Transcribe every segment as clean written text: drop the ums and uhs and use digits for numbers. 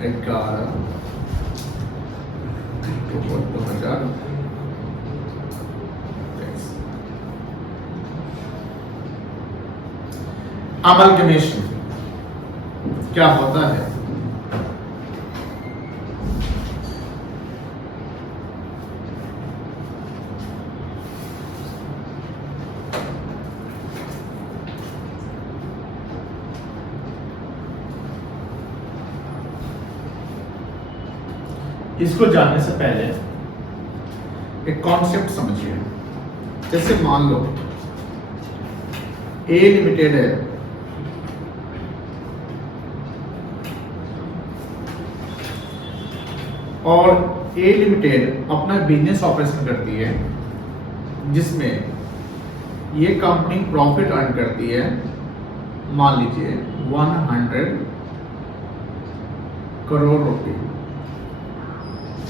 11 अक्टूबर 2000। Amalgamation क्या होता है? इसको जानने से पहले एक कॉन्सेप्ट समझिए। जैसे मान लो ए लिमिटेड है और ए लिमिटेड अपना बिजनेस ऑपरेशन करती है जिसमें ये कंपनी प्रॉफिट अर्न करती है, मान लीजिए 100 करोड़ रुपए,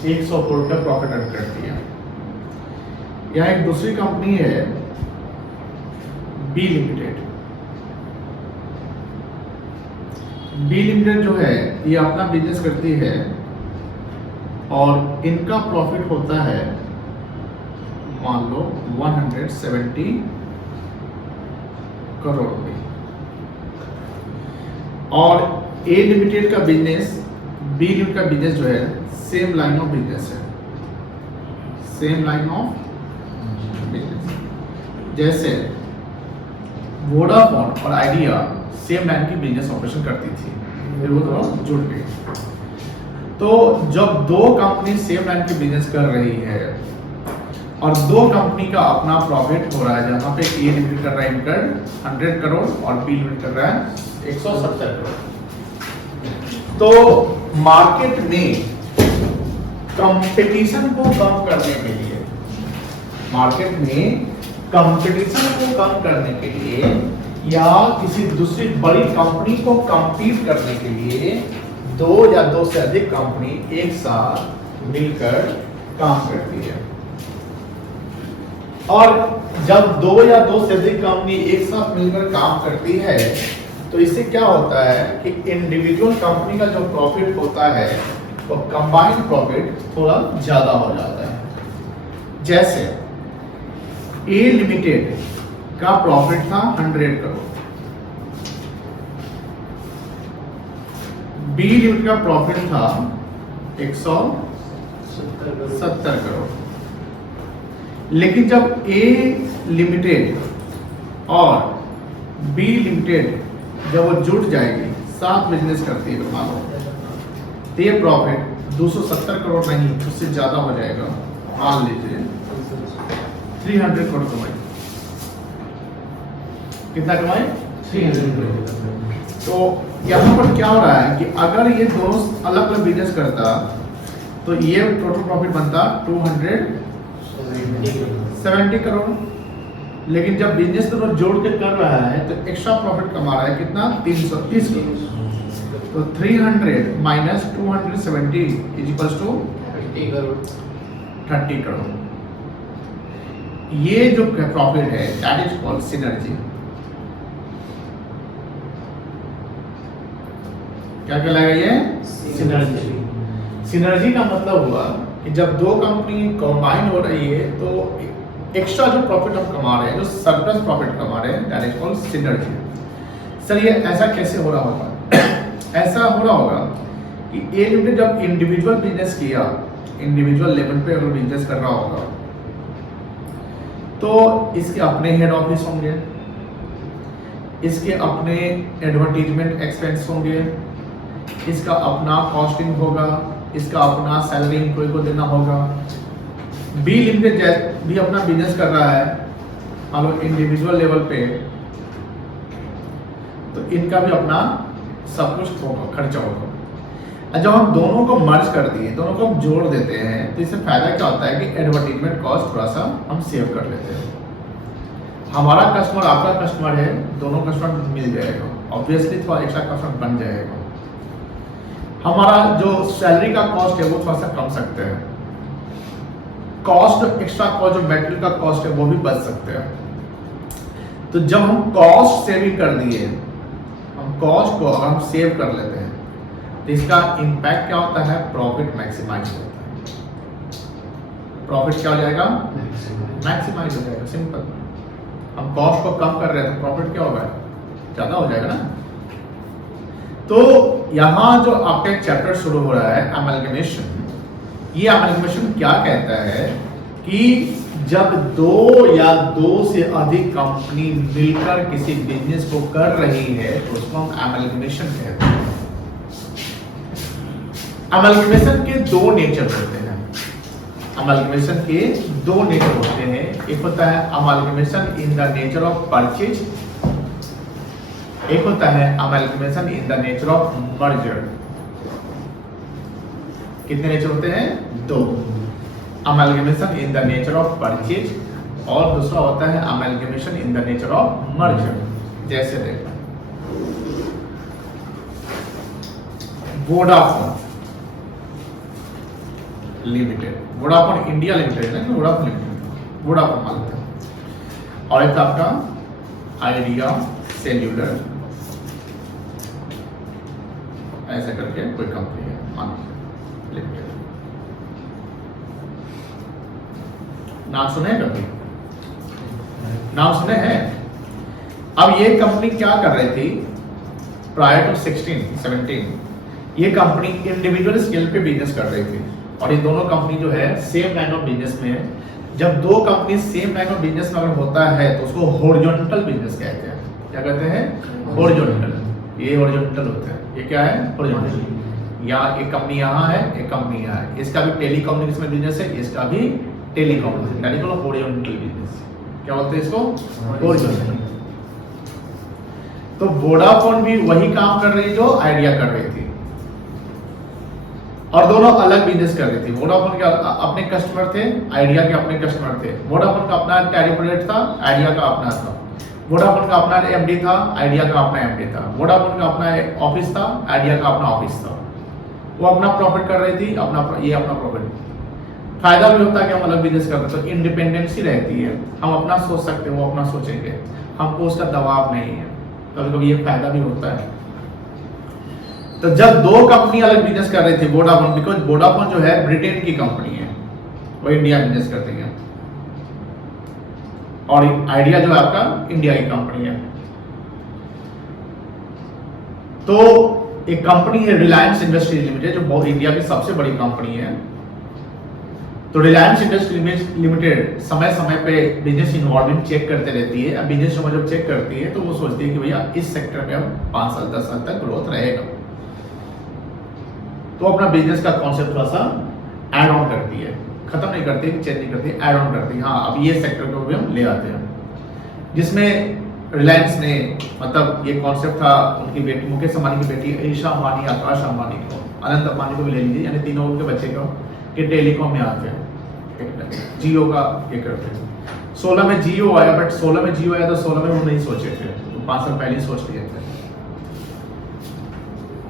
100 करोड़ का प्रॉफिट अर्न करती है। यहाँ एक दूसरी कंपनी है बी लिमिटेड। बी लिमिटेड जो है ये अपना बिजनेस करती है और इनका प्रॉफिट होता है मान लो 170 करोड़ रुपए। और ए लिमिटेड का बिजनेस, बी लिमिटेड का बिजनेस जो है सेम लाइन ऑफ बिजनेस है, सेम लाइन ऑफ बिजनेस। जैसे वोडाफोन और आइडिया सेम लाइन की बिजनेस ऑपरेशन करती थी, फिर वो दोनों जुड़ गई। तो जब दो कंपनी सेम लाइन की बिजनेस कर रही है और दो कंपनी का अपना प्रॉफिट हो रहा है, जहां पे ए लिमिटेड कर रहा है इनकम 100 करोड़ और बी लिमिटेड कर रहा है 170 करोड़, तो मार्केट में कंपटीशन को कम करने के लिए, मार्केट में कंपटीशन को कम करने के लिए या किसी दूसरी बड़ी कंपनी को compete करने के लिए दो या दो से अधिक कंपनी एक साथ मिलकर काम करती है। और जब दो या दो से अधिक कंपनी एक साथ मिलकर काम करती है तो इससे क्या होता है कि इंडिविजुअल कंपनी का जो प्रॉफिट होता है वो कंबाइंड प्रॉफिट थोड़ा ज्यादा हो जाता है। जैसे ए लिमिटेड का प्रॉफिट था 100 करोड़, बी लिमिटेड का प्रॉफिट था 170 करोड़। लेकिन जब ए लिमिटेड और बी लिमिटेड जब वो जुट जाएगी, साथ बिजनेस करती है, मान लो तो ये प्रॉफिट 270 करोड़ नहीं उससे ज्यादा हो जाएगा, मान लीजिए 300 करोड़ कमाई। कितना कमाई? 300 करोड़। तो यहाँ पर क्या हो रहा है कि अगर ये दोनों अलग अलग बिजनेस करता तो ये टोटल प्रॉफिट बनता 270 करोड़। लेकिन जब बिजनेस दोनों जोड़ के कर रहा है तो एक्स्ट्रा प्रॉफिट कमा रहा है कितना? 330 करोड़। तो 300 minus 270 is equals to 30 crore. ये जो प्रॉफिट है दैट इज कॉल्ड सिनर्जी। क्या कहलाएगा ये? सिनर्जी। सिनर्जी का मतलब हुआ कि जब दो कंपनी कंबाइन हो रही है तो एक्स्ट्रा जो प्रॉफिट हम कमा रहे हैं, जो सरप्लस प्रॉफिट कमा रहे हैं, that is called synergy. Sir ये ऐसा कैसे हो रहा होगा? ऐसा हो रहा होगा कि ए लिमिटेड जब इंडिविजुअल बिजनेस किया, इंडिविजुअल लेवल पे अगर बिजनेस कर रहा होगा तो इसके अपने हेड ऑफिस होंगे, इसके अपने एडवर्टीजमेंट एक्सपेंस होंगे, इसका अपना कॉस्टिंग होगा, इसका अपना सैलरी एम्प्लॉय को देना होगा। बी लिमिटेड भी अपना बिजनेस कर रहा है मान लो इंडिविजुअल लेवल पे, तो इनका भी अपना सब कुछ होगा, खर्चा होगा। जब हम दोनों को मर्ज कर दिए, दोनों को हम जोड़ देते हैं तो इससे फायदा क्या होता है कि एडवर्टीजमेंट कॉस्ट थोड़ा सा हम सेव कर लेते हैं। हमारा कस्टमर आपका कस्टमर है, दोनों कस्टमर मिल जाएगा, ऑब्वियसली थोड़ा एक्स्ट्रा कस्टमर बन जाएगा। हमारा जो सैलरी का कॉस्ट है वो थोड़ा सा कम सकते हैं, कॉस्ट एक्स्ट्रा कॉस्ट जो मेटेरियल का कॉस्ट है वो भी बच सकते हैं। तो जब हम कॉस्ट सेविंग कर दिए, हम कॉस्ट को हम सेव कर लेते हैं, इसका इम्पैक्ट क्या होता है? प्रॉफिट मैक्सिमाइज होता है। प्रॉफिट क्या हो जाएगा? मैक्सिमाइज हो जाएगा, सिंपल। हम कॉस्ट को कम कर रहे हैं तो प्रॉफिट क्या होगा? ज्यादा हो जाएगा ना। तो यहां जो आपका एक चैप्टर शुरू हो रहा है अमलगमेशन, ये अमलगमेशन क्या कहता है कि जब दो या दो से अधिक कंपनी मिलकर किसी बिजनेस को कर रही है तो उसको हम अमलगमेशन कहते हैं। अमलगमेशन के दो नेचर होते हैं। अमलगमेशन के दो नेचर होते हैं। एक होता है amalgamation in the nature of purchase, एक होता है amalgamation in the nature of merger. कितने नेचर होते हैं? दो। Amalgamation in the nature of purchase और दूसरा होता है amalgamation in the nature of merger. जैसे देखो Vodafone limited, Vodafone India limited है ना, वोडाफोन लिमिटेड, वोडाफोन मानते हैं। और एक आपका आइडिया सेल्यूलर, ऐसा करके कोई कंपनी है मान लिमिटेड। नाम सुने कभी? नाम सुने हैं? अब ये कंपनी क्या कर रही थी प्रायर टू 17 ये कंपनी इंडिविजुअल स्केल पे बिजनेस कर रही थी और ये दोनों कंपनी जो है सेम लाइन ऑफ बिजनेस में है। जब दो company same line of business में अगर होता है तो उसको हॉरिजॉन्टल बिजनेस कहते हैं। क्या कहते हैं? हॉरिजॉन्टल। ये हॉरिजॉन्टल होता है। ये क्या है? हॉरिजॉन्टल। या एक कंपनी यहाँ है, एक कंपनी यहाँ है। इसका भी टेलीकम्युनिकेशन में बिजनेस है, इसका भी टेलीकम्युनिकेशन, यानी कि हॉरिजॉन्टल बिजनेस। क्या बोलते हैं इसको? हॉरिजॉन्टल। तो वोडाफोन भी वही काम कर रही है जो आइडिया कर रही थी और दोनों अलग बिजनेस कर रही थी। वोडाफोन के अपने कस्टमर थे, आइडिया के अपने कस्टमर थे। वोडाफोन का अपना टैरिफ रेट था, आइडिया का अपना था। वोडाफोन का अपना एमडी था, आइडिया का अपना एमडी था। वोडाफोन का अपना ऑफिस था, आइडिया का अपना ऑफिस था। वो अपना प्रॉफिट कर रही थी, ये अपना प्रॉफिट। फायदा भी होता है कि हम अलग बिजनेस करते हैं तो इंडिपेंडेंसी रहती है। हम अपना सोच सकते हैं, वो अपना सोचेंगे, हमको उसका दबाव नहीं है। कभी कभी ये फायदा भी होता है। तो जब दो कंपनी अलग बिजनेस कर रही थी, वोडाफोन, बिकॉज वोडाफोन जो है ब्रिटेन की कंपनी है, वो इंडिया बिजनेस करती है और आइडिया जो है आपका इंडिया की कंपनी है। तो एक कंपनी है रिलायंस इंडस्ट्रीज लिमिटेड जो बहुत इंडिया की सबसे बड़ी कंपनी है। तो रिलायंस इंडस्ट्रीज लिमिटेड समय समय पे बिजनेस इन्वायरमेंट चेक करते रहती है। अब बिजनेस जब चेक करती है तो वो सोचती है कि भैया इस सेक्टर में अब 5 साल 10 साल तक ग्रोथ रहेगा, तो अपना बिजनेस का कॉन्सेप्ट थोड़ा सा ऐड ऑन करती है। खत्म नहीं करती, चेंज नहीं करती, ऐड ऑन करती है। हाँ, अब ये सेक्टर को भी हम ले आते हैं, जिसमें रिलायंस ने मतलब ये कॉन्सेप्ट था उनकी बेटी मुकेश अंबानी की बेटी ईशा अंबानी, आकाश अंबानी को, अनंत अंबानी को भी ले लीजिए, यानी तीनों उनके बच्चे को कि टेलीकॉम में आते हैं, जियो का ये करते हैं। 16 में जियो आया, बट 16 में जियो आया तो 16 में वो नहीं सोचे थे, तो 5 साल पहले सोच लिए थे।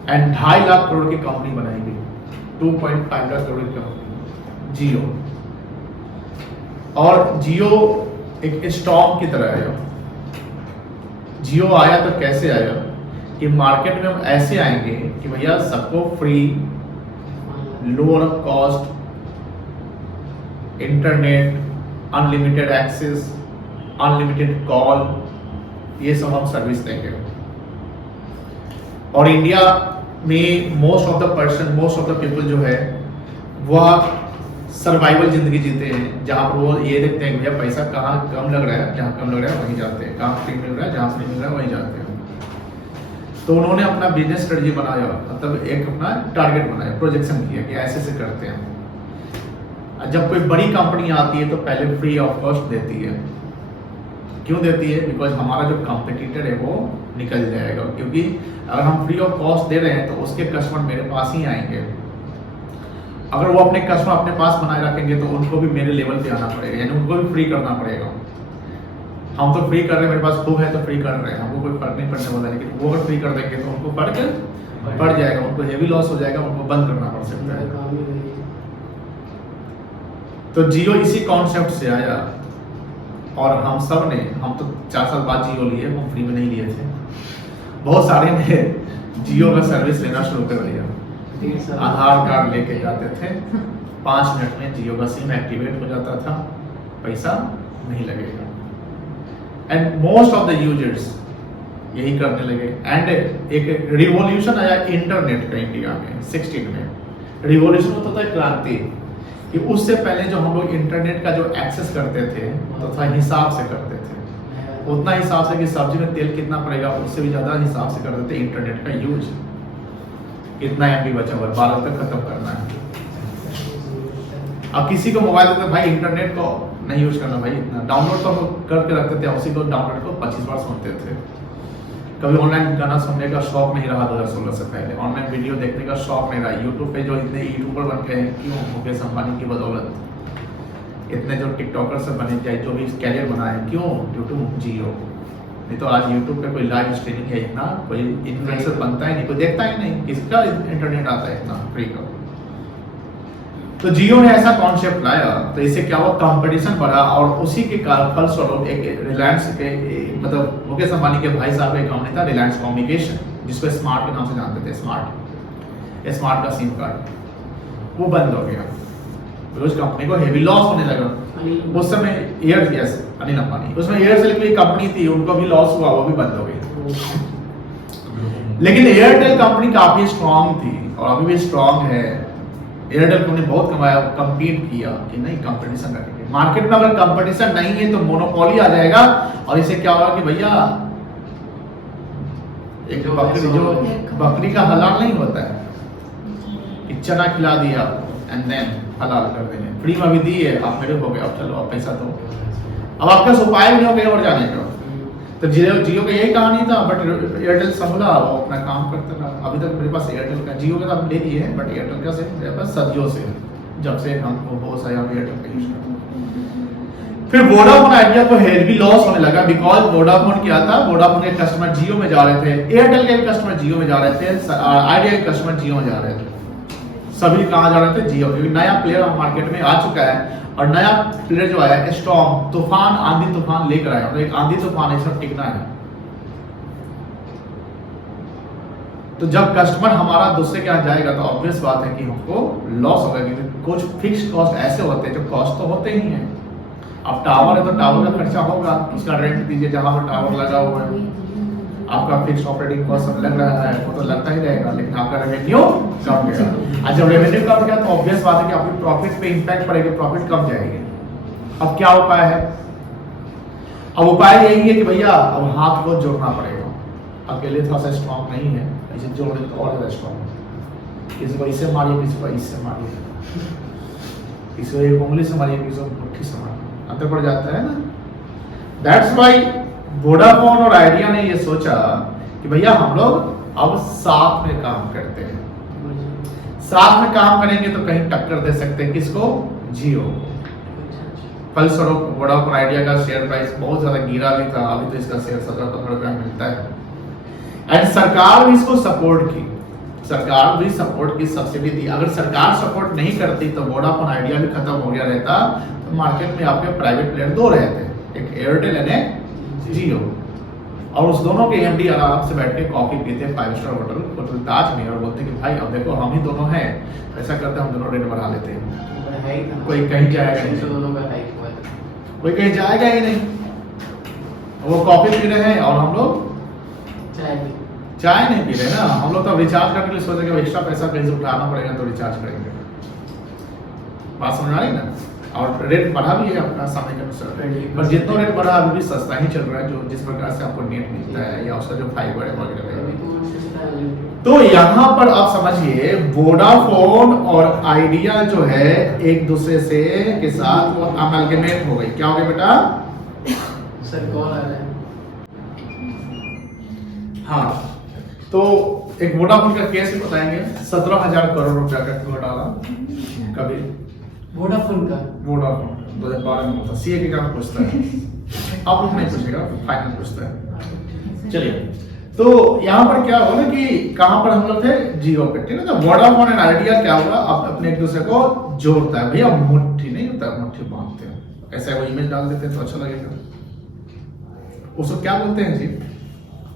एंड 2.5 लाख करोड़ की कंपनी बनाई गई, 2.5 लाख करोड़ की कंपनी जियो। और जियो एक स्टॉर्म की तरह है। जियो आया तो कैसे आया कि मार्केट में हम ऐसे आएंगे कि भैया सबको free, lower cost internet, unlimited access, unlimited call, ये सब हम सर्विस देंगे। और इंडिया में मोस्ट ऑफ द पीपल जो है वह सर्वाइवल जिंदगी जीते हैं, जहाँ पर वो ये देखते हैं कि भैया पैसा कहाँ कम लग रहा है, जहाँ कम लग रहा है वहीं जाते हैं, कहाँ फ्री मिल रहा है, जहाँ फ्री मिल रहा है वहीं जाते हैं। तो उन्होंने अपना बिजनेस स्ट्रेटजी बनाया, मतलब एक अपना टारगेट बनाया, प्रोजेक्शन किया कि ऐसे से करते हैं। जब कोई बड़ी कंपनी आती है तो पहले फ्री ऑफ कॉस्ट देती है। क्यों देती है? बिकॉज हमारा जो कॉम्पिटिटर है वो निकल जाएगा, क्योंकि अगर हम फ्री ऑफ कॉस्ट दे रहे हैं तो उसके कस्टमर मेरे पास ही आएंगे। अगर वो अपने कस्टमर अपने पास बनाए रखेंगे तो उनको भी मेरे लेवल पे आना पड़ेगा, यानी उनको भी फ्री करना पड़ेगा। हम तो फ्री कर रहे हैं, मेरे पास खूब है तो फ्री कर रहे हैं, हमको कोई फर्क नहीं पड़ने वाला, लेकिन वो अगर फ्री कर देंगे तो उनको फर्क पड़ जाएगा, उनको हेवी लॉस हो जाएगा, उनको बंद करना पड़ सकता है। तो जियो इसी कॉन्सेप्ट से आया और हम सब ने, हम तो 4 साल बाद जियो लिए, हम फ्री में नहीं लिए थे, बहुत सारे ने जियो का सर्विस लेना शुरू कर दिया। आधार कार्ड लेके जाते थे, 5 मिनट में जियो का सिम एक्टिवेट हो जाता था, पैसा नहीं लगेगा। And most of the users यही करने लगे। एंड एक रिवॉल्यूशन आया इंटरनेट का इंडिया में 16 में। रिवॉल्यूशन होता था क्रांति, कि उससे पहले जो हम लोग इंटरनेट का जो एक्सेस करते थे तो था हिसाब से करते थे, उतना हिसाब से कि सब्जी में तेल कितना पड़ेगा उससे भी ज्यादा हिसाब से करते थे इंटरनेट का यूज। कितना एमबी बचा हुआ 12 तक खत्म करना है। अब किसी को मोबाइल देते भाई इंटरनेट को नहीं यूज करना, भाई इतना डाउनलोड तो करके रखते थे, उसी को डाउनलोड को 25 बार सुनते थे। कभी ऑनलाइन गाना सुनने का शौक नहीं रहा 2016 से पहले, ऑनलाइन वीडियो देखने का शौक नहीं रहा। यूट्यूब पे जो इतने यूट्यूबर बन गए हैं, क्यों? मुकेश अंबानी की बदौलत। इतने जो टिकटॉकर से बने चाहे जो भी कैरियर बनाए, क्यों? यूट्यूब जियो। नहीं तो आज यूट्यूब पे कोई लाइव स्ट्रीमिंग है इतना, कोई इन्फ्लुएंसर बनता ही नहीं, कोई देखता ही नहीं, किसका इंटरनेट आता है इतना फ्री का। तो जियो ने ऐसा कॉन्सेप्ट लाया, तो इससे क्या हुआ, कंपटीशन बढ़ा, और उसी के फलस्वरूप एक रिलायंस के मतलब मुकेश अंबानी के भाई साहब का कंपनी था रिलायंस कम्युनिकेशन, जिसको स्मार्ट के नाम से जानते थे। स्मार्ट का सिम कार्ड वो बंद हो गया, तो उस कंपनी को हेवी लॉस होने लगा। उस समय अनिल अंबानी, उसमें एयरसेल की कंपनी थी, उनको भी लॉस हुआ, वो भी बंद हो गई। लेकिन एयरटेल कंपनी काफी स्ट्रांग थी और अभी भी स्ट्रांग है। एयरटेल कंपनी बहुत कमाया, कम्पीट किया कि नहीं कंपटीशन रखेंगे मार्केट में। अगर कंपटीशन नहीं है तो मोनोपोली आ जाएगा, और इससे क्या होगा कि भैया एक जो बकरी का हलाल नहीं होता है कि चना खिला दिया एंड देन हलाल कर देंगे, फ्री में भी दी है, आप मेरे हो गए, अब चलो अब पैसा दो। अब आपका उपाय भी हो गया और जाने का। तो जियो का यही कहानी था, बट एयरटेल संभला, वो अपना काम करता रहा। अभी तक मेरे पास एयरटेल का, जियो का तो ले लिए है, बट एयरटेल का से मेरे पास सदियों से, जब से हमको बहुत सारे एयरटेल का यूज करते हैं। फिर वोडाफोन आइडिया को हेवी लॉस होने लगा, बिकॉज वोडाफोन क्या था, वोडाफोन के कस्टमर जियो में जा रहे थे, एयरटेल के कस्टमर जियो में जा रहे थे, आइडिया के कस्टमर जियो में जा रहे थे। सभी कहाँ जा रहे थे? जियो, क्योंकि नया प्लेयर मार्केट में आ चुका है, और नया प्लेयर जो आया स्टॉर्म, तूफान, आंधी तूफान लेकर आया। तो एक आंधी तूफान है, सब टिकना है। तो जब कस्टमर हमारा दूसरे के यहाँ जाएगा तो ऑब्वियस बात है कि हमको लॉस होगा, क्योंकि कुछ फिक्स्ड कॉस्ट ऐसे होते हैं जो कॉस्ट तो होते ही हैं। अब टावर है तो टावर का खर्चा होगा, उसका रेंट दीजिए जहां पर टावर लगा हुआ है, आपका फिक्स ऑपरेटिंग कॉस्ट सब लग रहा है, वो तो लगता ही रहेगा, लेकिन आपका रेवेन्यू कम गया। और जब रेवेन्यू कम गया तो ऑब्वियस बात है कि आपकी प्रॉफिट पे इंपैक्ट पड़ेगा, प्रॉफिट कम जाएगी। अब क्या उपाय है? अब उपाय यही है कि भैया अब हाथ को जोड़ना पड़ेगा। अकेले थोड़ा सा स्ट्रॉन्ग नहीं है, इसे जोड़ने तो और ज्यादा स्ट्रॉन्ग। किसी को इससे मारिए, किसी को इससे मारिए, किसी को एक उंगली से मारिए, किसी को मुट्ठी से मारिए, अंतर पड़ जाता है ना। दैट्स व्हाई वोडाफोन और आइडिया ने ये सोचा कि भैया हम लोग अब साथ में काम करते हैं। साथ में काम करेंगे तो कहीं टक्कर दे सकते हैं, किसको? जियो। फलस्वरूप वोडाफोन आइडिया का शेयर प्राइस बहुत ज्यादा गिरा भी था, अभी तो इसका शेयर 17-15 रुपया मिलता है। एंड सरकार भी इसको सपोर्ट की, सरकार भी सपोर्ट की, सब्सिडी दी। अगर सरकार सपोर्ट नहीं करती तो वोडाफोन आइडिया भी खत्म हो गया रहता। तो मार्केट में आपके प्राइवेट प्लेयर दो रहते, एक एयरटेल एंड एक जियो, और उस दोनों के एमडी आराम से बैठ के कॉफी पीते 5 स्टार होटल ताज में, और बोलते कि भाई अब देखो हम ही दोनों हैं, ऐसा करते हम दोनों रेट बढ़ा लेते हैं। कोई कहीं जाएगा नहीं, कोई कहीं जाएगा ही नहीं। वो कॉफी पी रहे हैं और हम लोग चाय नहीं पी रहे ना। हम लोग तो रिचार्ज करने के लिए सोचे कि एक्स्ट्रा पैसा कहीं से उठाना पड़ेगा तो रिचार्ज करेंगे। बात समझ आ रही ना? और रेट बढ़ा भी है अपना समय के अनुसार, पर जितना रेट बढ़ा अभी भी सस्ता ही चल रहा है, जो जिस प्रकार से आपको नेट मिलता है या उसका जो फाइबर है वगैरह। तो यहाँ पर आप समझिए वोडाफोन और आइडिया जो है एक दूसरे से के साथ वो अमलगमेट हो गई। क्या हो गया बेटा? सर कॉल आ रहा है। हाँ, तो एक वोडाफोन का केस बताएंगे। 17,000 करोड़ रुपया का घोटाला कभी वोडाफोन का 2012 में होता। सीए के काम पूछता है, अब नहीं पूछेगा, फाइनल पूछता है। चलिए, तो यहाँ पर क्या हुआ कि कहाँ पर हम लोग थे? जियो पे, ठीक है। तो वोडाफोन एंड आइडिया क्या हुआ, अब अपने एक दूसरे को जोड़ता है। भैया मुट्ठी नहीं होता, मुट्ठी बांधते हैं, ऐसा वो इमेज डाल देते हैं तो अच्छा लगेगा। उसको क्या बोलते हैं जी?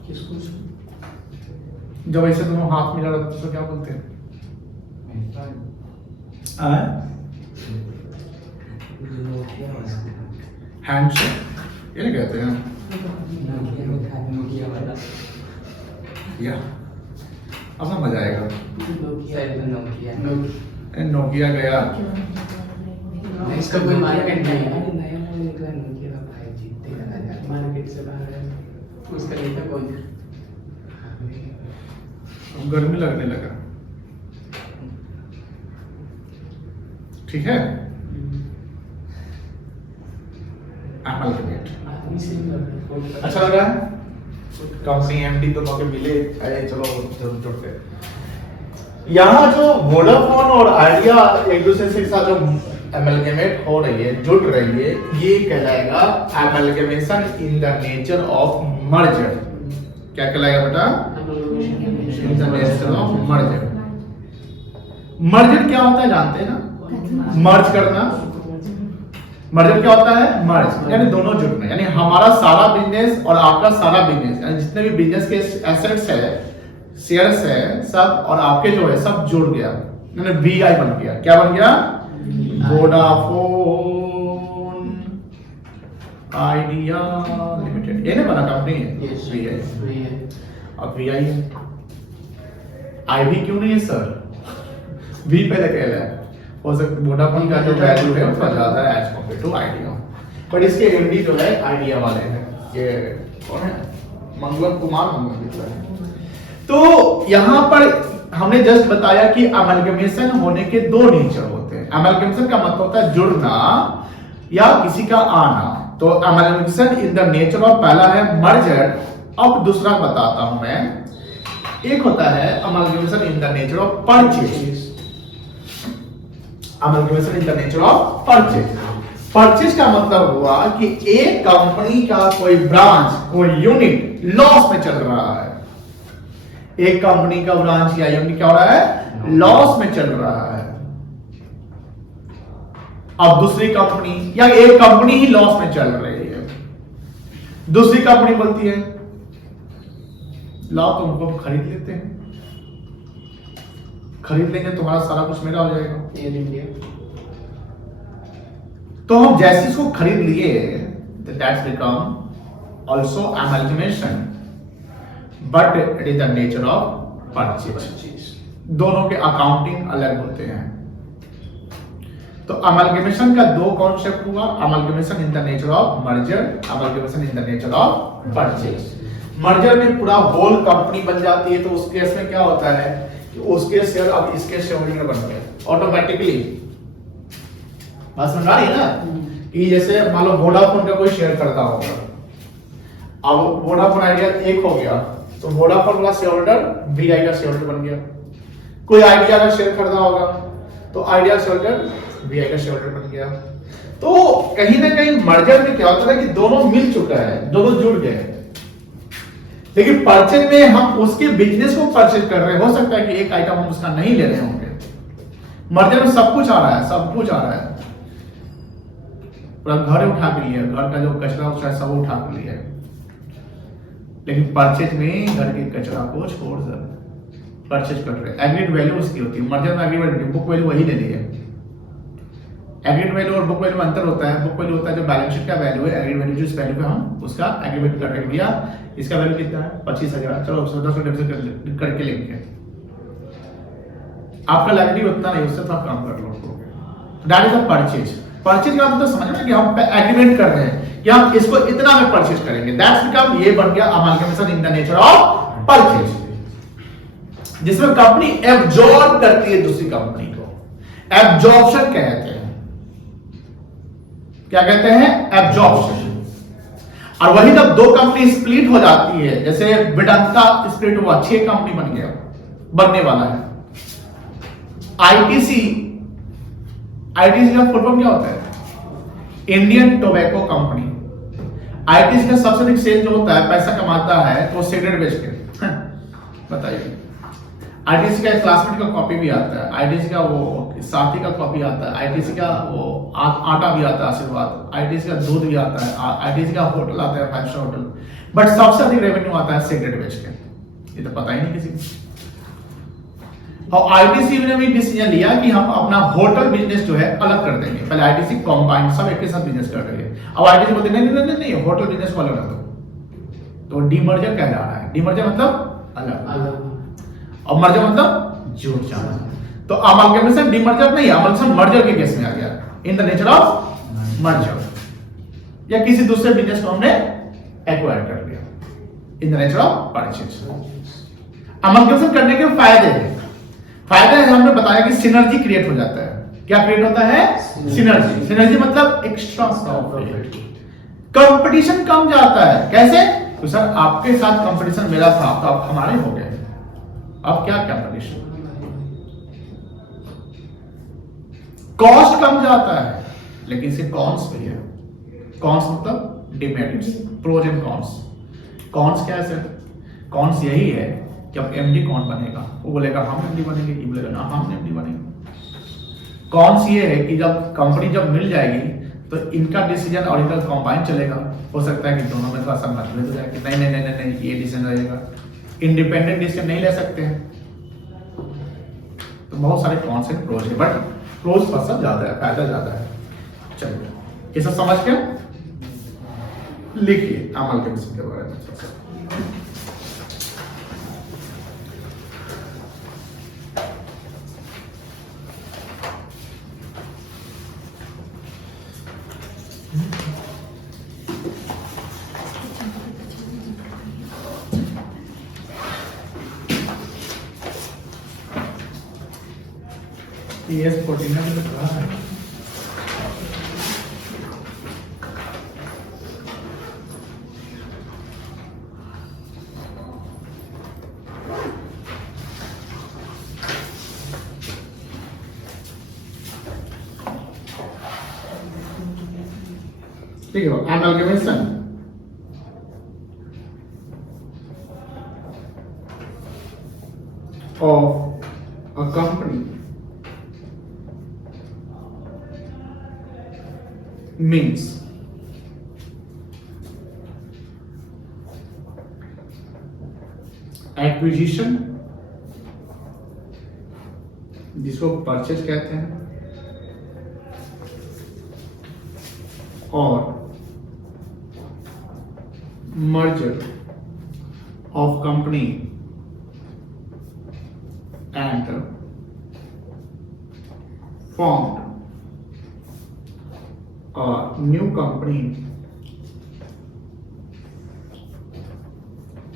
किसको? जब ऐसे दोनों हाथ मिला रहते तो क्या बोलते हैं? हैंडशेक ये कहते हैं या अब समझ आएगा। नोकिया गया इसका कोई मार्केट नहीं है, नया फोन निकला नोकिया का 5G मार्केट से बाहर है, उसका लेता कौन? गर्मी लगने लगा। ठीक है, आदमी से ही लग रहा है। अच्छा लगा है? कंपनी एमडी दोनों के मिले, अरे चलो जरूर जुड़ते। यहाँ जो वोडाफोन और आइडिया एक दूसरे के साथ जो एमलगेमेट हो रही है, जुड़ रही है, ये कहलाएगा amalgamation in the nature of merger. क्या कहलाएगा बेटा? In the nature of merger. Merger क्या होता है जानते हैं ना? मर्ज करना। मर्जर क्या होता है? मर्ज यानी दोनों जुड़ना, यानी हमारा सारा बिजनेस और आपका सारा बिजनेस, यानी जितने भी बिजनेस के एसेट्स है, शेयर्स है सब, और आपके जो है सब जुड़ गया, यानी वीआई बन गया। क्या बन गया? Vodafone idea limited. ये नहीं बना कंपनी है, वीआई। अब वीआई है, आईवी क्यों नहीं है सर? वी पहले कहला है, हो सकता वोडाफोन का जो वैल्यू है उसका ज्यादा है as compare to Idea, but इसके एमडी जो है आइडिया वाले हैं। ये कौन है? मंगल कुमार मंगल है। तो यहाँ पर हमने जस्ट बताया कि अमलगमेशन होने के दो नेचर होते हैं। अमलगमेशन का मतलब होता है जुड़ना या किसी का आना। तो amalgamation in the nature of, पहला है मर्जर। अब दूसरा बताता हूं मैं। एक होता है amalgamation in the nature of purchase. Amalgamation in the nature of purchase. Purchase का मतलब हुआ कि एक कंपनी का कोई ब्रांच, कोई यूनिट लॉस में चल रहा है। एक कंपनी का ब्रांच या यूनिट क्या हो रहा है? लॉस में चल रहा है। अब दूसरी कंपनी या एक कंपनी ही लॉस में चल रही है, दूसरी कंपनी बोलती है लाओ तुमको खरीद लेते हैं, खरीद लेंगे तुम्हारा सारा कुछ मेरा हो जाएगा। ये लिया तो हम जैसे इसको खरीद लिए, that's become also amalgamation, but it is the nature of purchase. दोनों के अकाउंटिंग अलग होते हैं। तो अमलगमेशन का दो कॉन्सेप्ट हुआ, amalgamation in the nature of merger, amalgamation in the nature of purchase. Merger में पूरा होल कंपनी बन जाती है, तो उस केस में क्या होता है कि उसके शेयर अब इसके शेयर में बन गए ऑटोमेटिकली। बात समझ आ रही है ना? कि जैसे मान लो वोडाफोन का कोई शेयर करता होगा, अब वोडाफोन आइडिया एक हो गया, तो वोडाफोन वाला शेयर होल्डर वीआई का शेयर होल्डर बन गया। कोई आइडिया का शेयर खरीदा होगा, तो आइडिया शेयर होल्डर वीआई का शेयर होल्डर बन गया। तो कहीं ना कहीं मर्जर में क्या होता है कि दोनों मिल चुका है, दोनों जुड़ गए। लेकिन परचेज में हम उसके बिजनेस को परचेज कर रहे हैं, हो सकता है कि एक आइटम हम उसका नहीं ले रहे होंगे। मर्जर में सब कुछ आ रहा है, सब कुछ आ रहा है, पूरा घर उठा के लिए, घर का जो कचरा उचरा सब उठा के लिए। लेकिन परचेज में घर के कचरा को छोड़ कर परचेज कर रहे हैं। एग्रीड वैल्यू उसकी होती है, मर्जर में एग्रीड बुक वैल्यू वही ले रही है। एग्रीड वैल्यू और बुक वैल्यू में अंतर होता है। बुक वैल्यू होता है जो बैलेंस शीट का वैल्यू है, एग्रीड वैल्यू जिस वैल्यू पे हम उसका एग्रीमेंट कर रहे हैं। इसका वैल्यू कितना है? 25,000। चलो 10 डिविजन करके लेंगे, आपका लाइबिलिटी उतना नहीं, उससे थोड़ा कम कर लो। That is a purchase. Purchase का मतलब समझ में कि हम एग्रीमेंट कर रहे हैं कि हम इसको इतना में परचेज करेंगे। दैट्स बिकम, ये बन गया amalgamation in the nature of purchase, जिसमें कंपनी एब्जॉर्ब करती है दूसरी कंपनी को। एब्जॉर्प्शन कहते हैं। क्या कहते हैं? एब्जॉर्प्शन। और वही जब दो कंपनी स्प्लिट हो जाती है, जैसे वेदांता स्प्लिट हुआ, 6 कंपनी बन गया, बनने वाला है। आईटीसी, आईटीसी का फुल फॉर्म क्या होता है? Indian tobacco company. आईटीसी का सबसे अधिक सेल जो होता है, पैसा कमाता है तो सिगरेट बेच के। बताइए, आईटीसी का क्लासमेट का कॉपी भी आता है, आईटीसी का वो साथी का कॉपी आता है, आईटीसी का वो आटा भी आता है आशीर्वाद, आईटीसी का दूध भी आता है, आईटीसी का होटल आता है 5 स्टार होटल। बट सबसे अधिक रेवेन्यू आता है सिगरेट बेच के। ये तो पता ही नहीं किसी को। और आईटीसी ने भी डिसीजन लिया कि हम अपना होटल बिजनेस जो है अलग कर देंगे। पहले आईटीसी कंबाइंड सब एक के साथ बिजनेस कर रहे हैं, अब आईटीसी बोलते नहीं नहीं नहीं नहीं होटल बिजनेस को अलग कर दो, तो डीमर्जर कहला रहा है। डीमर्जर मतलब अलग, और मर्जर मतलब जुड़ जाना। तो अमालगमेशन डीमर्जर नहीं, अमालगमेशन मर्जर के केस में आ गया, in the nature of merger, या किसी दूसरे बिजनेस को हमने एक्वायर कर लिया, in the nature of purchase. Amalgamation करने के फायदे हैं, फायदा है हमने बताया कि सिनर्जी क्रिएट हो जाता है। क्या क्रिएट होता है? सिनर्जी। सिनर्जी मतलब एक्स्ट्रा प्रॉफिट, कंपटीशन कम जाता है। कैसे? तो सर आपके साथ कंपटीशन मेरा था तो आप हमारे हो गए, अब क्या कंपटीशन। कॉस्ट कम जाता है, लेकिन इसके कॉन्स भी है। कॉन्स मतलब demerits, pros and cons. Cons क्या है सर? कॉन्स यही है कि अब एमडी कौन बनेगा, वो बोलेगा हम एमडी बनेंगे, ये बोलेगा ना हम एमडी बनेंगे। कॉन्स ये है कि जब कंपनी जब मिल जाएगी तो इनका डिसीजन और इनका कंबाइन चलेगा। हो सकता है कि दोनों में थोड़ा सा मतभेद हो जाए कि नहीं नहीं नहीं नहीं, नहीं ये डिसीजन रहेगा, इंडिपेंडेंट डिसीजन नहीं ले सकते हैं। तो बहुत सारे कॉन्स एंड प्रोज है, बट प्रोज पर्सन ज्यादा है, फायदा ज्यादा है। चलिए ये सब समझ के लिखिए अमालगमेशन के बारे में। PS 14 में लिख रहा है। ठीक है, amalgamation of a company means acquisition, जिसको परचेज कहते हैं, और merger of company and formed a new company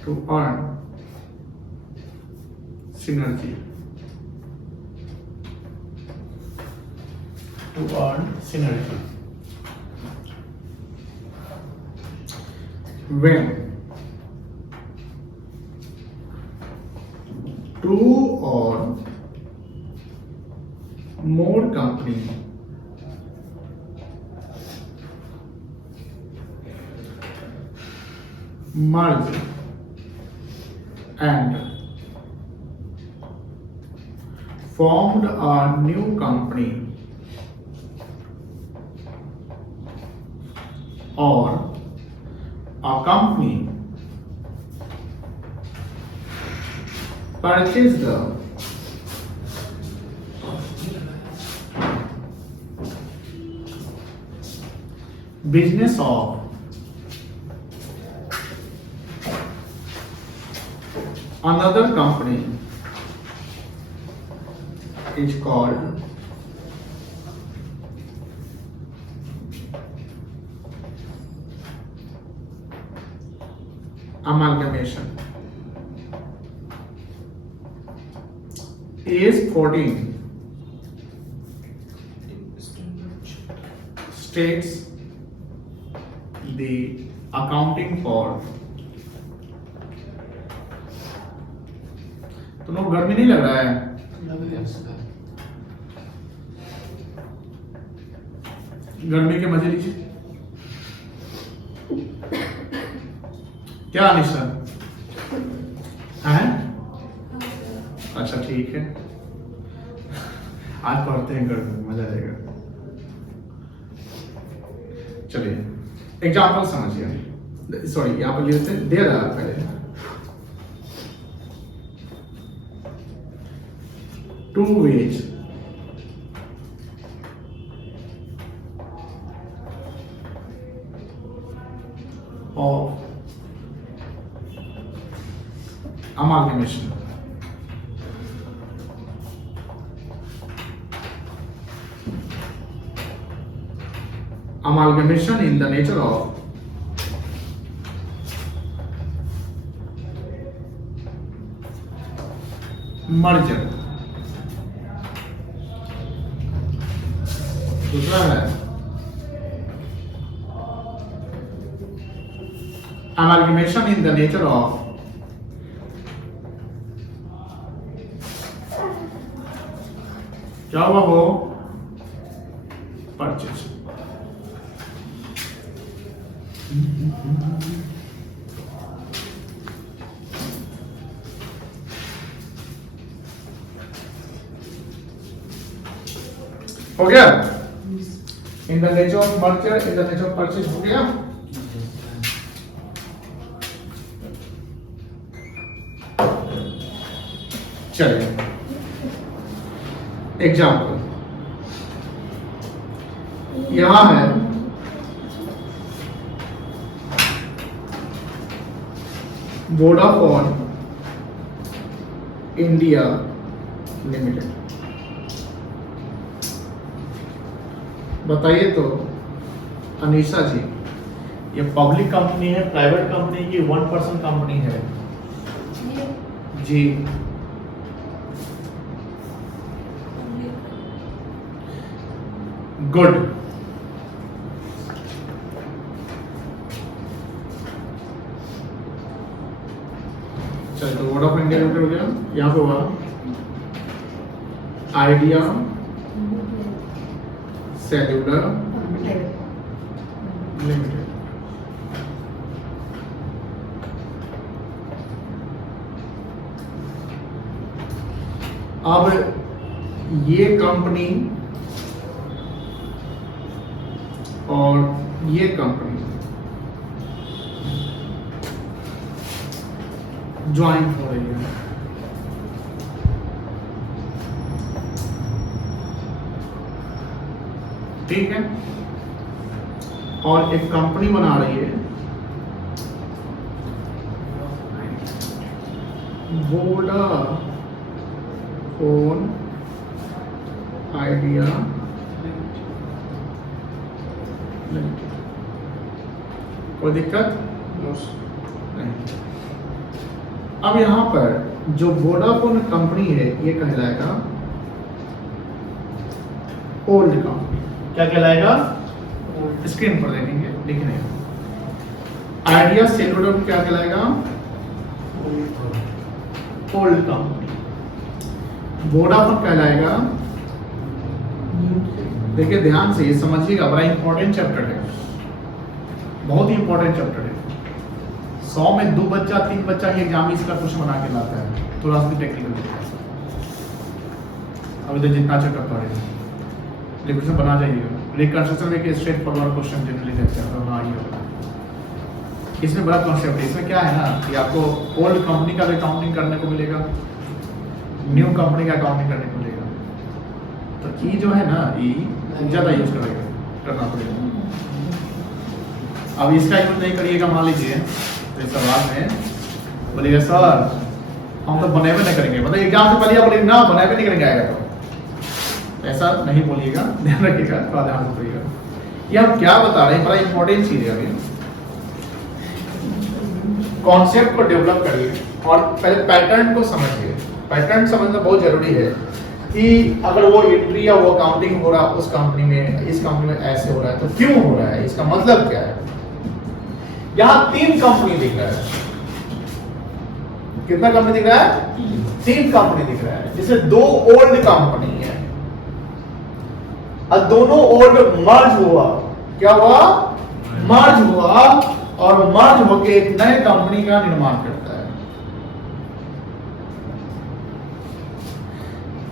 to earn synergy. To earn synergy. When two or more companies merge and formed a new company or a company purchase the business of another company is called amalgamation. AS 14 states the accounting for तुम्हें गर्मी नहीं लग रहा है? गर्मी के मजे लीजिए। क्या अनिशा है? अच्छा ठीक है, आज पढ़ते हैं, गर्मी में मजा आएगा। चलिए एग्जाम्पल समझिए, सॉरी यहाँ पर लिखते हैं, दे रहा पहले two ways of amalgamation. Amalgamation in the nature of merger. दूसरा है amalgamation in the nature of क्या हुआ वो परचेज। हो गया in the nature of merger, in the nature of purchase हो गया। चलिए एग्जाम्पल यहां है वोडाफोन इंडिया लिमिटेड। बताइए तो अनीशा जी, ये पब्लिक कंपनी है, प्राइवेट कंपनी की 1% कंपनी है जी? गुड। चलो तो वोडाफोन इंडिया लिमिटेड हो गया। यहाँ पे हुआ आइडिया सेल्यूलर लिमिटेड। अब ये कंपनी और ये कंपनी ज्वाइन हो रही है। ठीक है, और एक कंपनी बना रही है वोडाफोन आइडिया लिमिटेड। कोई दिक्कत नहीं। अब यहां पर जो वोडाफोन कंपनी है ये कहलाएगा ओल्ड कंपनी। क्या कहलाएगा? स्क्रीन पर देखेंगे, लिखने आइडिया सेल्यूलर क्या कहलाएगा? Old company. वोडाफोन कहलाएगा, देखिए ध्यान से ये समझिएगा, बड़ा इंपॉर्टेंट चैप्टर है, बहुत ही इंपॉर्टेंट चैप्टर है। 100 में 2 बच्चा 3 बच्चा ही एग्जाम इसका क्वेश्चन बना के लाता है, थोड़ा सा टेक्निकल दिखता है। अभी तो जितना अच्छा कर पा रहे हैं क्वेश्चन बना जाइएगा। रिकंस्ट्रक्शन में स्ट्रेट फॉरवर्ड क्वेश्चन जनरली रहते हैं, हाँ ये होगा। इसमें बड़ा कॉन्सेप्ट है। इसमें क्या है ना कि आपको ओल्ड कंपनी का भी अकाउंटिंग करने को मिलेगा, न्यू कंपनी का अकाउंटिंग करने को मिलेगा। तो ई जो है ना, ई ज्यादा यूज करना पड़ेगा। अब इसका यूज नहीं करिएगा, मान लीजिए तो इस सवाल में बोलिएगा सर हम तो बनेवे नहीं करेंगे, मतलब एग्जाम से पहले बोलिए ना बनेवे नहीं करेंगे, आएगा तो ऐसा नहीं बोलिएगा, ध्यान रखिएगा, थोड़ा ध्यान रखिएगा। ये हम क्या बता रहे हैं, बड़ा इंपॉर्टेंट चीज है। अभी कॉन्सेप्ट को डेवलप करिए और पहले पैटर्न को समझिए। पैटर्न समझना बहुत जरूरी है कि अगर वो एंट्री या वो अकाउंटिंग हो रहा है उस कंपनी में, इस कंपनी में ऐसे हो रहा है तो क्यों हो रहा है, इसका मतलब क्या है। यहां 3 कंपनी दिख रहा है। कितना कंपनी दिख रहा है? 3 कंपनी दिख रहा है, जिसमें 2 ओल्ड कंपनी है और दोनों ओल्ड मर्ज हुआ। क्या हुआ? मर्ज हुआ, और मर्ज होकर एक नए कंपनी का निर्माण करता है,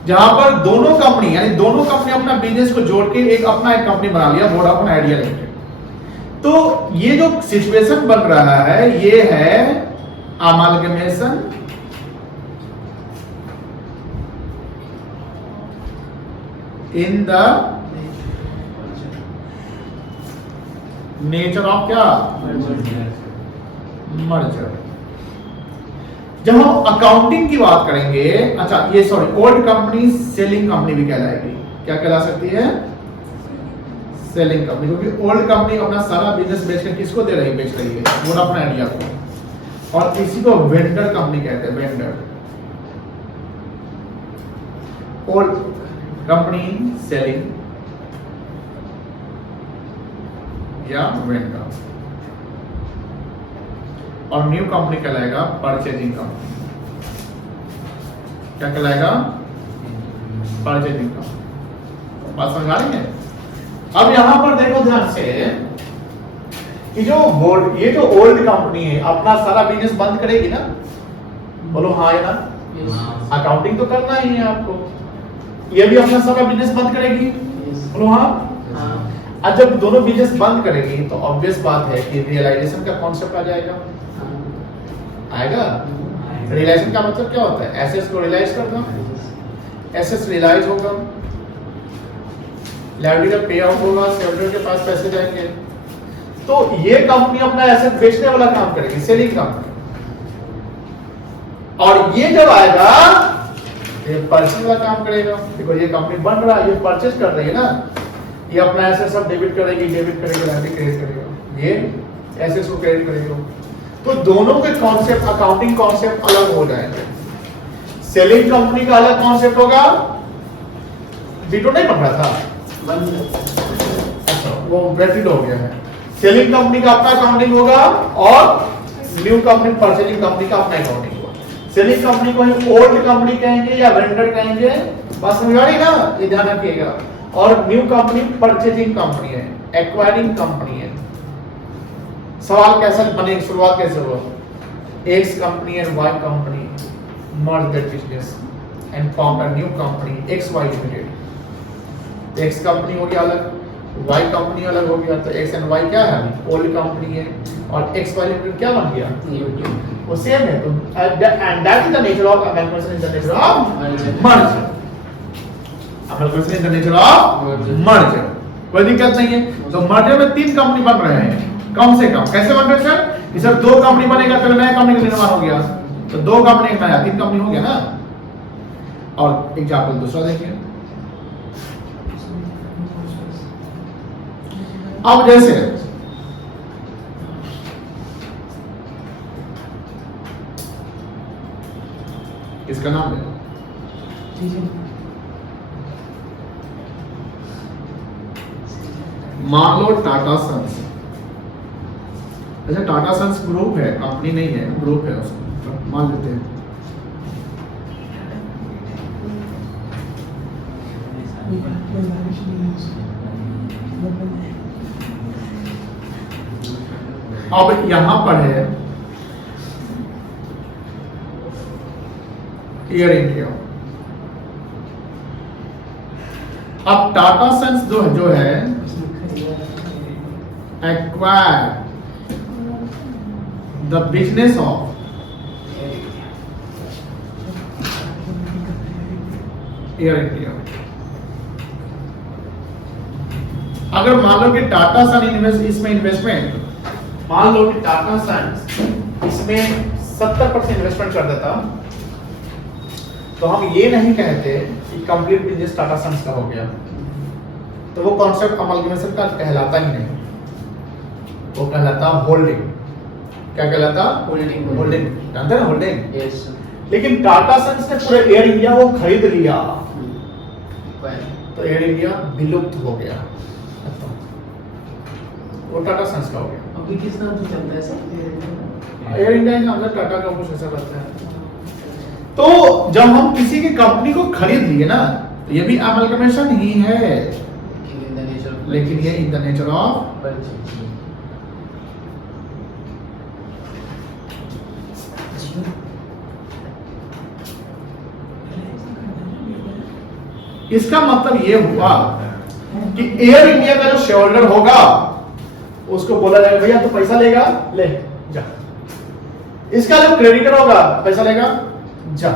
जहां पर दोनों कंपनी यानी दोनों कंपनी अपना बिजनेस को जोड़ के एक अपना एक कंपनी बना लिया, वोडाफोन आइडिया लिमिटेड। तो ये जो सिचुएशन बन रहा है ये है amalgamation in the nature of क्या, मर्जर। जब हम अकाउंटिंग की बात करेंगे, अच्छा ये sorry, old company selling company भी कहलाएगी। क्या कहला सकती है? सेलिंग कंपनी, क्योंकि ओल्ड कंपनी अपना सारा बिजनेस बेचकर किसको दे रही है? बेच रही है वोडाफोन आइडिया को। और इसी को वेंडर कंपनी कहते हैं, वेंडर। ओल्ड कंपनी सेलिंग या वेंडर, और न्यू कंपनी कहलाएगा परचेजिंग कंपनी। क्या कहलाएगा? Purchasing company. बात समझ आ रही है? अब यहां पर देखो ध्यान से कि ये जो ओल्ड कंपनी है अपना सारा बिजनेस बंद करेगी ना? बोलो हाँ या ना? अकाउंटिंग तो करना ही है आपको। ये भी अपना सारा बिजनेस बंद करेगी? बोलो हाँ। अब जब दोनों बिजनेस बंद करेगी तो ऑब्वियस बात है कि रियलाइजेशन का कॉन्सेप्ट आ जाएगा। आएगा? रियलाइजेशन का मतलब क्या होता है? एसेट्स को रियलाइज करना। एसेट्स रियलाइज होगा, लायबिलिटी का पे आउट होगा, शेयरहोल्डर के पास पैसे जाएंगे। तो ये कंपनी अपना एसेट बेचने वाला काम करेगी, सेलिंग कंपनी। और ये जब आएगा ये परचेज वाला काम करेगा। देखो ये कंपनी बन रहा है, ये परचेज कर रही है ना, ये अपना एसेट सब डेबिट करेगी, लायबिलिटी क्रेडिट करेगा, ये एसेट्स को क्रेडिट करेगा। तो दोनों के कॉन्सेप्ट, अकाउंटिंग कॉन्सेप्ट अलग हो जाएंगे। सेलिंग कंपनी का अलग कॉन्सेप्ट होगा, बीटो नहीं पढ़ रहा था, अच्छा वो ब्रेकेट हो गया है। सेलिंग कंपनी का अपना अकाउंटिंग होगा और न्यू कंपनी परचेजिंग कंपनी का अपना अकाउंटिंग होगा। सेलिंग कंपनी को हम ओल्ड कंपनी कहेंगे या वेंडर कहेंगे, बात समझ आ रही ना? ये ध्यान रखिएगा। और न्यू कंपनी परचेजिंग कंपनी है, एक्वायरिंग कंपनी है। सवाल कैसा बने, शुरुआत कैसे हुआ? X company and Y company merge their business and form a new company XY Limited। X company हो गया अलग, Y कंपनी अलग हो गया, तो X एंड Y क्या है? ओल्ड कंपनी है। और XY Limited क्या बन गया? वो सेम है। तो and that is the nature of amalgamation in the nature of merger। amalgamation in the nature of merger, कोई दिक्कत नहीं है। तो मर्जर में 3 कंपनी बन रहे हैं कम से कम। कैसे बन रहे सर? कि सर 2 कंपनी बनेगा तो नया कंपनी का निर्माण हो गया, तो 2 कंपनी एक नया 3 कंपनी हो गया ना। और एग्जांपल दूसरा देखिए। अब जैसे इसका नाम है, मान लो टाटा सन्स। अच्छा टाटा सन्स ग्रुप है, कंपनी नहीं है, ग्रुप है उसका, मान लेते हैं। अब यहां पर है एयर इंडिया। अब टाटा सन्स जो है acquire the business of air India. अगर मान लो कि टाटा सन इसमें इन्वेस्टमेंट, मान लो कि टाटा सन इसमें 70% इन्वेस्टमेंट कर देता, तो हम ये नहीं कहते कि कंप्लीट बिजनेस टाटा सन्स का हो गया। तो वो कॉन्सेप्ट अमलगमेशन का कहलाता ही नहीं, वो कहलाता होल्डिंग। क्या कहलाता? होल्डिंग। जानते हैं ना होल्डिंग? यस। लेकिन टाटा सन्स ने पूरे एयर इंडिया को खरीद लिया, तो एयर इंडिया विलुप्त हो गया, वो टाटा सन्स का हो गया। अभी किस नाम से चलता है सर? एयर इंडिया नाम से टाटा का कुछ ऐसा करता है। तो जब हम किसी की कंपनी को खरीद लिए ना, तो ये भी अमलगमेशन ही है, लेकिन ये in the nature of purchase. इसका मतलब ये हुआ कि एयर इंडिया का जो शेयर होल्डर होगा उसको बोला जाएगा भैया तो पैसा लेगा, ले जा। इसका जो क्रेडिटर होगा पैसा लेगा, जा।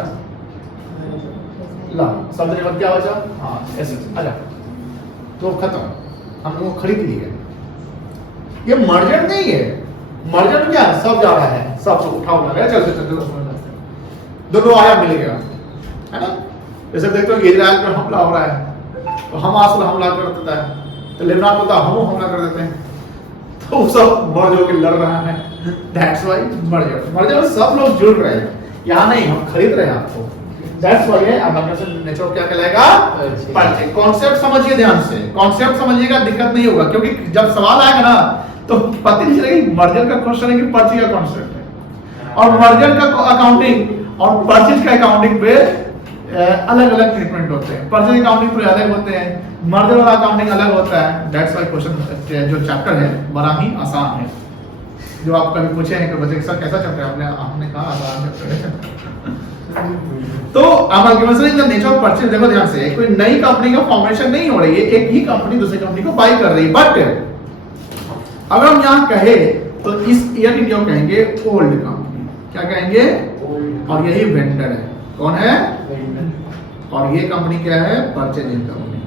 ला शब्द के बाद क्या बचा? हाँ एसेट्स, आजा तो खत्म, हम लोग खरीद लिए। ये मर्जर नहीं है, मर्जर में क्या है? सब जा रहा है, सब उठाओ लगा चलते चलते दोनों आया मिल गया, है ना? जैसे देखते हो इजराइल पे हमला हो रहा है तो हमास पर हमला कर देता है, तो लेबनान को हम हमला कर देते हैं, तो वो सब मर्ज होकर लड़ रहा है। दैट्स व्हाई मर्जर, मर्जर में सब लोग जुड़ रहे हैं, यहाँ नहीं हम खरीद रहे हैं आपको। दैट्स व्हाई है अब नेचर क्या कहलाएगा? परचेज। कॉन्सेप्ट समझिए ध्यान से, कॉन्सेप्ट समझिएगा, दिक्कत नहीं होगा, क्योंकि जब सवाल आएगा ना तो पता नहीं चलेगा मर्जर का क्वेश्चन है कि परचेज का कॉन्सेप्ट है, और मर्जर का अकाउंटिंग और परचेज का अकाउंटिंग पे अलग अलग ट्रीटमेंट होते हैं। परचेज अकाउंटिंग पे अलग होते हैं, मर्जर वाला अकाउंटिंग अलग होता है। दैट्स व्हाई क्वेश्चन जो चैप्टर है बड़ा ही आसान है। जो आप कभी पूछे हैं कि बच्चे सर कैसा चैप्टर है, आपने कहा आसान चैप्टर है। तो amalgamation the nature of purchase, देखो ध्यान से, कोई नई कंपनी का फॉर्मेशन नहीं हो रही है, एक ही कंपनी दूसरी कंपनी को बाय कर रही है। बट अगर हम यहाँ कहे तो इस ईयर इंडिया को कहेंगे ओल्ड कंपनी, क्या कहेंगे? और यही वेंडर है, कौन है? और ये कंपनी क्या है? परचेजिंग कंपनी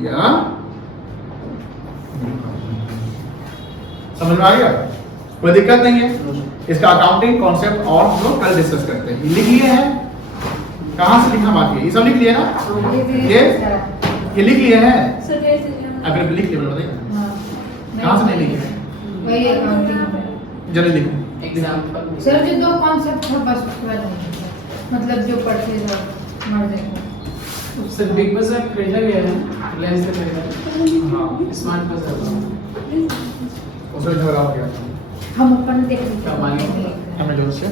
या समझ में आ गया? कोई दिक्कत नहीं है। इसका अकाउंटिंग कॉन्सेप्ट और हम लोग कल डिस्कस करते हैं। लिख लिए हैं? कहाँ से लिखना बाकी है? ये सब लिख लिए ना? ये लिख लिए हैं? अगर लिख लिए बताइए कहाँ से नहीं लिखे? वही अकाउंटिंग जल्दी लिखो। एग्जांपल सर जो दो कॉन्सेप्ट था बस उसके बाद नहीं, मतलब जो परचेज और मर्जर सर बिग बाजार खरीदा गया है, रिलायंस से खरीदा। हाँ स्मार्ट बाजार उसमें झगड़ा हो गया, हम अपन देख क्या मालिक? लेते हैं। अमेजोन से